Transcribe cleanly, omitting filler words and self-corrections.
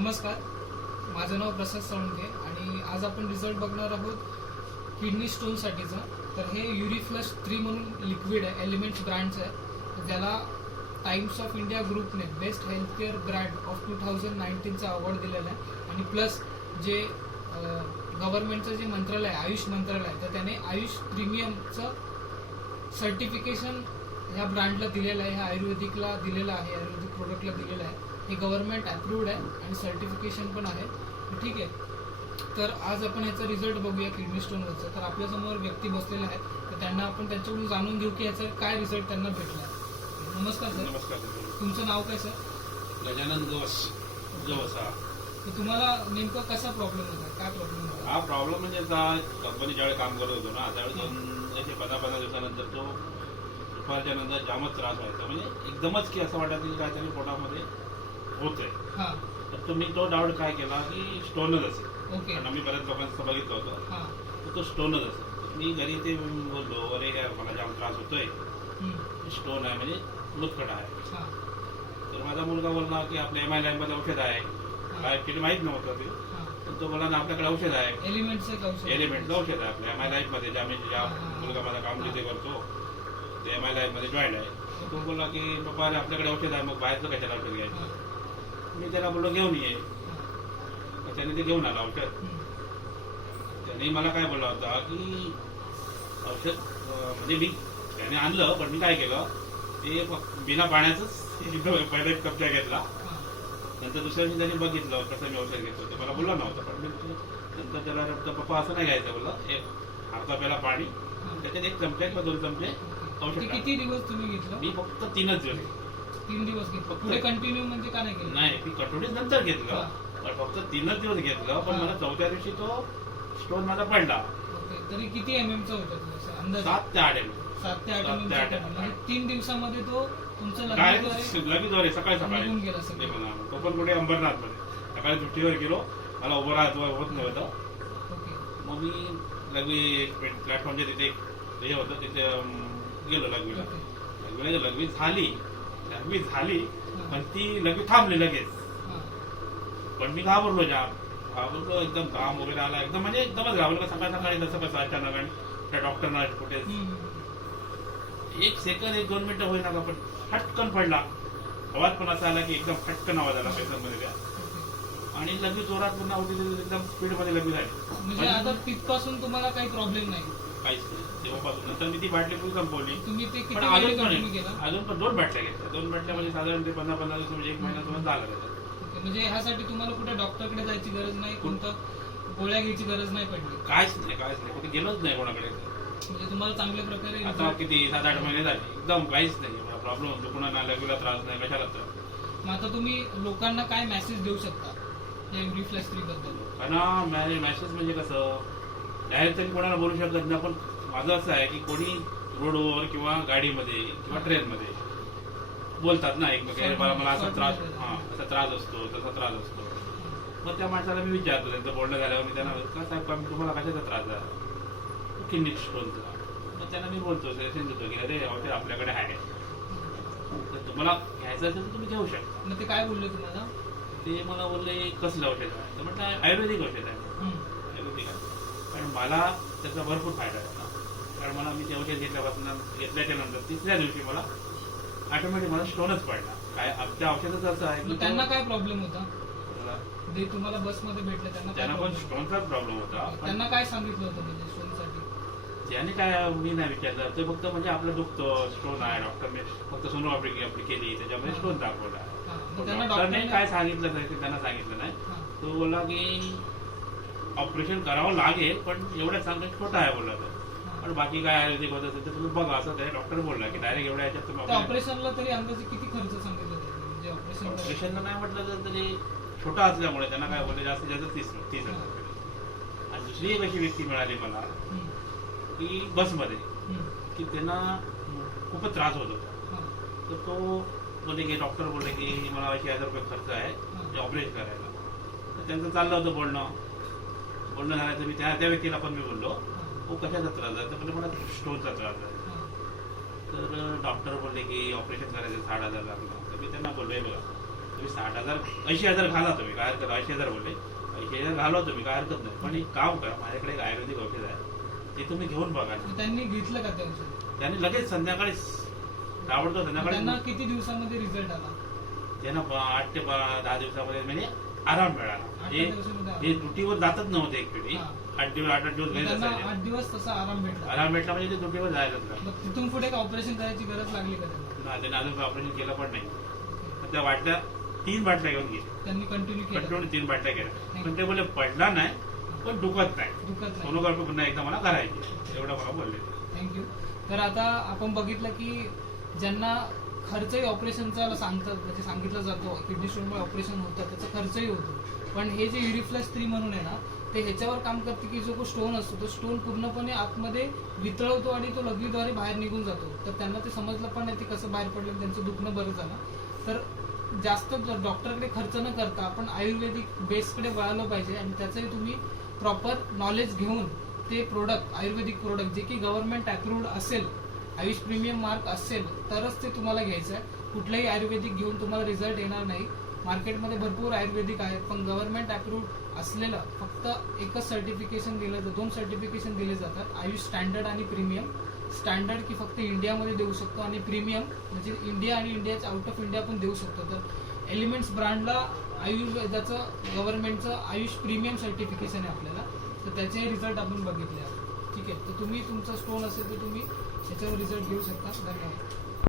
नमस्कार, माझं नाव प्रसाद साळुंखे आणि आज आपण रिझल्ट बघणार आहोत किडनी स्टोनसाठीचा. तर हे युरिफ्लश 3 म्हणून लिक्विड आहे, एलिमेंट्स ब्रँडचं आहे. त्याला टाइम्स ऑफ इंडिया ग्रुपने बेस्ट हेल्थकेअर ब्रँड ऑफ 2019चा अवॉर्ड दिलेला आहे. आणि प्लस जे गव्हर्नमेंटचं जे मंत्रालय आहे, आयुष मंत्रालय, तर त्याने आयुष प्रीमियमचं सर्टिफिकेशन ह्या ब्रँडला दिलेलं आहे, ह्या आयुर्वेदिकला दिलेलं आहे, आयुर्वेदिक प्रोडक्टला दिलेलं आहे. हे गव्हर्नमेंट अप्रूव्ड आहे आणि सर्टिफिकेशन पण आहे. ठीक आहे, तर आज आपण याचा रिझल्ट बघूया किडनी स्टोनवरचा. तर आपल्यासमोर व्यक्ती बसलेले आहेत, तर त्यांना आपण त्यांच्याकडून जाणून घेऊ की याचा काय रिझल्ट त्यांना भेटला. नमस्कार सर. नमस्कार. तुमचं नाव काय सर? गजानन जोस. तर तुम्हाला नेमका कसा प्रॉब्लेम होता, काय प्रॉब्लेम होता? हा प्रॉब्लेम म्हणजे कंपनी ज्यावेळी काम करत होतो ना, त्यावेळी 15 दिवसानंतर तो दुपारच्या नंतर जामच त्रास व्हायचा. म्हणजे एकदमच की असं वाटायचं की काहीतरी पोटामध्ये होतंय. तर तो मी तो डाऊट काय केला की स्टोनच असेल. ओके. कारण आम्ही बऱ्याच लोकांचं बघितलं होतं, तर तो स्टोनच असेल. मी घरी ते बोललो, अरे मला जाम त्रास होतोय, स्टोन आहे म्हणजे मुतखडा आहे. तर माझा मुलगा बोलला की आपल्या MI मध्ये औषध आहे. काय ऍक्च्युली माहित नव्हतं ते, पण तो बोलला ना आपल्याकडे औषध आहे, एलिमेंटचं औषध आहे आपल्या MI मध्ये. ज्या मुलगा माझा काम जिथे करतो ते MI मध्ये जॉईन आहे. तो बोलला की पप्पा आपल्याकडे औषध आहे, मग बाहेरचं कशाला औषध घ्यायचं. मी त्याला बोललो घेऊन ये. त्याने ते घेऊन आला औषध. त्याने मला काय बोलला होता की औषध म्हणजे मी त्याने आणलं, पण मी काय केलं ते बिना पाण्याचंच पहिला एक कप घेतला. नंतर दुसऱ्या दिवशी त्याने बघितलं कसं मी औषध घेतो, ते मला बोलला नव्हतं. पण मी नंतर त्याला पप्पा असं नाही घ्यायचं बोलला, एक अर्धा पेला पाणी, त्याच्यात 1 चमचा किंवा 2 चमचे औषध. किती दिवस तुम्ही घेतलं? मी फक्त 3च दिवस. 3 दिवस घेतलं. पुढे कंटिन्यू म्हणजे का नाही केलं? नाही, ती कटोरीच नंतर घेतलं, पण फक्त 3च दिवस घेतलं. पण मला 4थ्या दिवशी तो स्टोन माझा पडला. ओके. तरी किती MM चा होता तुमचा अंदाज? 7 ते 8 mm. 7 ते 8 MM म्हणजे 3 दिवसामध्ये तो तुमचं लगेच सकाळी निघून गेला सगळं. तो पण कुठे अंबरनाथ मध्ये सकाळी सुट्टीवर गेलो, मला उभं राहत होत नव्हतं. ओके. मग मी लगवी प्लॅटफॉर्मच्या तिथे हे होतं, तिथे गेलो लगवीला. लगवी झाली पण ती लगवी थांबली लगेच. पण मी घाबरलो एकदम घाम वगैरे आला, एकदम म्हणजे एकदमच घाबरलो. सकाळी सकाळी जसं कसं अचानक आणि त्या डॉक्टरना कुठे 1 सेकंद 1-2 मिनिटं होईना का, पण फटकन पडला. आवाज पण असा आला की एकदम फटकन आवाज आला पेशंटमध्ये त्या. आणि लगेच जोरात पुन्हा होती, एकदम स्पीड मध्ये लगेच झाली. म्हणजे आता तिथपासून तुम्हाला काही प्रॉब्लेम नाही? काहीच नाही तेव्हापासून. नंतर मी ती बाटली फुल संपवली. तुम्ही ते किती अजून पण 2 बाटल्या घेतल्या. 2 बाटल्या म्हणजे साधारण ते 15 दिवस म्हणजे 1 महिना तुम्हाला झाला. म्हणजे ह्यासाठी तुम्हाला कुठे डॉक्टरकडे जायची गरज नाही, कोणतं गोळ्या घ्यायची गरज नाही पडली? काहीच नाही, कुठे गेलोच नाही कोणाकडे. म्हणजे तुम्हाला चांगल्या प्रकारे आता किती 7-8 महिने झाले, एकदम काहीच नाही प्रॉब्लेम होतो. कुणाला लगेला त्रास नाही, कशाला त्रास. मग आता तुम्ही लोकांना काय मेसेज देऊ शकता या युरिफ्लश 3 बद्दल? कारण मेसेज म्हणजे कसं डायरेक्ट तरी कोणाला बोलू शकत नाही. पण माझं असं आहे की कोणी रोडवर किंवा गाडीमध्ये किंवा ट्रेनमध्ये बोलतात ना एकमेकांना, मला असा त्रास असतो, तसा त्रास असतो. मग त्या माणसाला मी विचारतो, त्यांचं बोलणं झाल्यावर मी त्यांना का साहेब तुम्हाला कशाचा त्रास आहे? किडनी स्टोनचा. मग त्यांना मी बोलतो, सजेशन देतो की अरे औषध आपल्याकडे आहे, तर तुम्हाला घ्यायचं असेल तर तुम्ही घेऊ शकता. मग ते काय बोलले तुम्हाला? ते मला बोलले कसलं औषध आहे? तर म्हटलं आयुर्वेदिक औषध आहे. आयुर्वेदिक आहे. कारण मला त्याचा भरपूर फायदा झाला. कारण मला मी ते औषध घेतल्याच्या नंतर 3ऱ्या दिवशी मला ऑटोमॅटिक मला स्टोनच पडला. काय त्या औषधाचं असं आहे की त्यांना काय प्रॉब्लेम होता? जे तुम्हाला बसमध्ये भेटले त्यांना पण स्टोनचाच प्रॉब्लेम होता. त्यांना काय सांगितलं होतं म्हणजे स्टोनसाठी? त्याने काय मी नाही विचारलं, ते फक्त म्हणजे आपलं दुखतं, स्टोन आहे, डॉक्टरने फक्त सोनोग्राफी आपली केली, त्याच्यामध्ये स्टोन दाखवला. डॉक्टरने काय सांगितलं नाही ते त्यांना सांगितलं नाही. तो बोलला की ऑपरेशन करावं लागेल, पण एवढ्या चांगलं छोटा आहे बोलला तो. पण बाकी काय आयुर्वेदिक होत असेल तर तुम्ही बघा, असं त्या डॉक्टर बोलला की डायरेक्ट एवढ्या ह्याच्यात तुम्ही ऑपरेशनला तरी अंदाजे किती खर्च सांगितलं? म्हणजे ऑपरेशनला नाही म्हटलं तर तरी छोटा असल्यामुळे त्यांना काय बोलले जास्तीत जास्त 30,000. आणि दुसरी एक अशी व्यक्ती मिळाली मला की बसमध्ये की त्यांना खूपच त्रास होत होता. तर तो बोलले की डॉक्टर बोलले की मला 80,000 रुपये खर्च आहे ऑपरेशन करायला. तर त्यांचं चाललं होतं बोलणं झालं. तर मी त्या व्यक्तीला पण मी बोललो हो कशाचा त्रास आहे? तर म्हणजे मला स्टोनचा त्रास आहे. तर डॉक्टर बोलले की ऑपरेशन करायचं 60,000 लागलं. तर मी त्यांना बोललो बघा तुम्ही 60,000 80,000 घाला, तुम्ही काय हरकत, 80,000 बोलले, 80,000 घाला तुम्ही, काय हरकत नाही. पण एक काम करा, माझ्याकडे एक आयुर्वेदिक औषध आहे, ते तुम्ही घेऊन बघा. त्यांनी घेतलं का ते औषध? त्यांनी लगेच संध्याकाळी ताबडतोब संध्याकाळी त्यांना किती दिवसामध्ये रिझल्ट आला? त्यांना 8 ते 10 दिवसामध्ये म्हणजे आराम मिळाला. हे ड्युटीवर जातच नव्हते एक पिढी, 8 दिवस घरी त्यांना असायचे. 8 दिवस तसा आराम भेटला. आराम भेटला म्हणजे ते ड्युटीवर जायलाच लागलं. मग तिथून पुढे एक ऑपरेशन करायची गरज लागली का त्यांना? त्यांनी अजून ऑपरेशन केलं पण नाही. पण त्या बाटल्या 3 बाटल्या घेऊन गेले, त्यांनी कंटिन्यू केलं. 3 बाटल्या केल्या. पण ते बोलले पडला नाही, पण दुखत नाही, सोनोग्राफी पुन्हा एकदा मला करायची, एवढं मला बोलले. थँक्यू. तर आता आपण बघितलं की ज्यांना खर्चही ऑपरेशनचा सांगतात, म्हणजे सांगितलं जातो किडनी स्टोनमुळे ऑपरेशन होतं, त्याचा खर्चही होतो. पण हे जे युरिफ्लक्स 3 म्हणून आहे ना, ते ह्याच्यावर काम करते की जो स्टोन असतो तो स्टोन पूर्णपणे आतमध्ये वितळवतो आणि तो लघवीद्वारे बाहेर निघून जातो. तर त्यांना ते समजलं पण नाही ते कसं बाहेर पडलं, त्यांचं दुखणं बरं झालं. तर जास्त डॉक्टरकडे खर्च न करता आपण आयुर्वेदिक बेसकडे वळालं पाहिजे आणि त्याचंही तुम्ही प्रॉपर नॉलेज घेऊन ते प्रोडक्ट, आयुर्वेदिक प्रोडक्ट जे की गव्हर्नमेंट अप्रूव्ड असेल, आयुष प्रीमियम मार्क असेल तरच ते तुम्हाला घ्यायचं आहे. कुठलंही आयुर्वेदिक घेऊन तुम्हाला रिझल्ट येणार नाही. मार्केटमध्ये भरपूर आयुर्वेदिक आहेत, पण गव्हर्नमेंट अप्रूव्ड असलेलं फक्त एकच सर्टिफिकेशन दिलं जातं, 2 सर्टिफिकेशन दिले जातात, आयुष स्टँडर्ड आणि प्रीमियम. स्टँडर्ड की फक्त इंडियामध्ये देऊ शकतो आणि प्रीमियम म्हणजे इंडिया आणि इंडियाच्या आउट ऑफ इंडिया पण देऊ शकतो. तर एलिमेंट्स ब्रँडला आयुर्वेदाचं गव्हर्नमेंटचं आयुष प्रीमियम सर्टिफिकेशन आहे आपल्याला, तर त्याचे रिझल्ट आपण बघितले आहेत. ठीक आहे, तर तुम्ही तुमचा स्टोन असेल तर तुम्ही त्याच्यावर रिझल्ट घेऊ शकता. धन्यवाद.